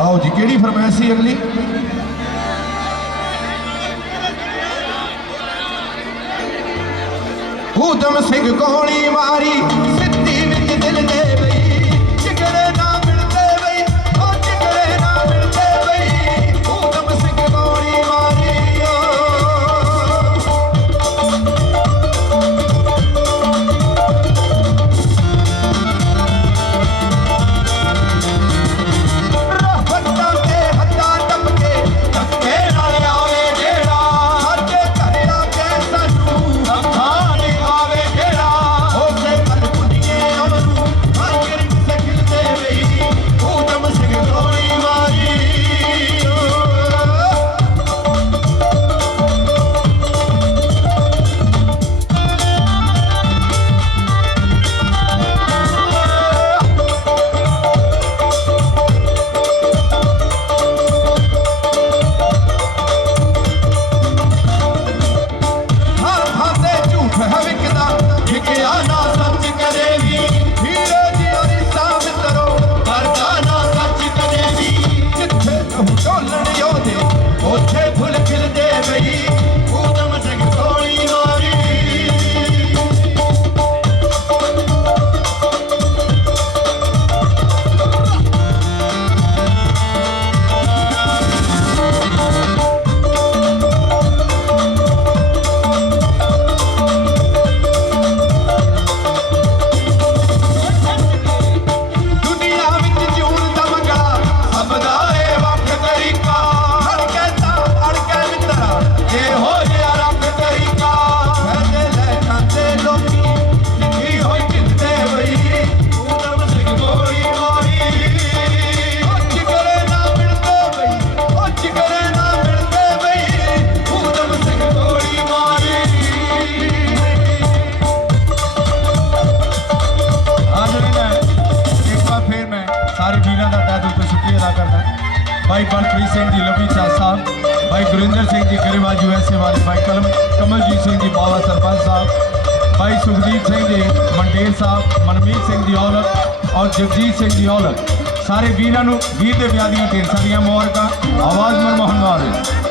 ਆਓ ਜੀ ਕਿਹੜੀ ਫਰਮਾਇਸ਼ ਸੀ ਅਗਲੀ? ਊਦਮ ਸਿੰਘ ਕੋਹਣੀ ਮਾਰੀ आना ਸਾਰੇ ਵੀਰਾਂ ਦਾ ਤਹਿ ਦਿਲ ਤੋਂ ਸ਼ੁਕਰੀਆ ਅਦਾ ਕਰਦਾ ਭਾਈ ਬਲਪ੍ਰੀਤ ਸਿੰਘ ਜੀ ਲੰਬੀ ਸ਼ਾਹ ਸਾਹਿਬ, ਭਾਈ ਗੁਰਿੰਦਰ ਸਿੰਘ ਜੀ, ਗਰੇਵਾਲ ਯੂਐਸਏ ਵਾਲੇ ਭਾਈ ਕਲਮ, ਕਮਲਜੀਤ ਸਿੰਘ ਜੀ ਬਾਵਾ ਸਰਪੰਚ ਸਾਹਿਬ, ਭਾਈ ਸੁਖਦੀਪ ਸਿੰਘ ਜੀ, ਮੰਡੇਰ ਸਾਹਿਬ, ਮਨਮੀਤ ਸਿੰਘ ਜੀ, ਔਲਖ ਔਰ ਜਗਜੀਤ ਸਿੰਘ ਜੀ, ਔਲਖ। ਸਾਰੇ ਵੀਰਾਂ ਨੂੰ ਵੀਰ ਦੇ ਵਿਆਹ ਦੀਆਂ ਢੇਰ ਸਾਰੀਆਂ ਮੁਬਾਰਕਾਂ। ਆਵਾਜ਼ ਮਨ ਮੋਹਨ ਮਾਰੇ।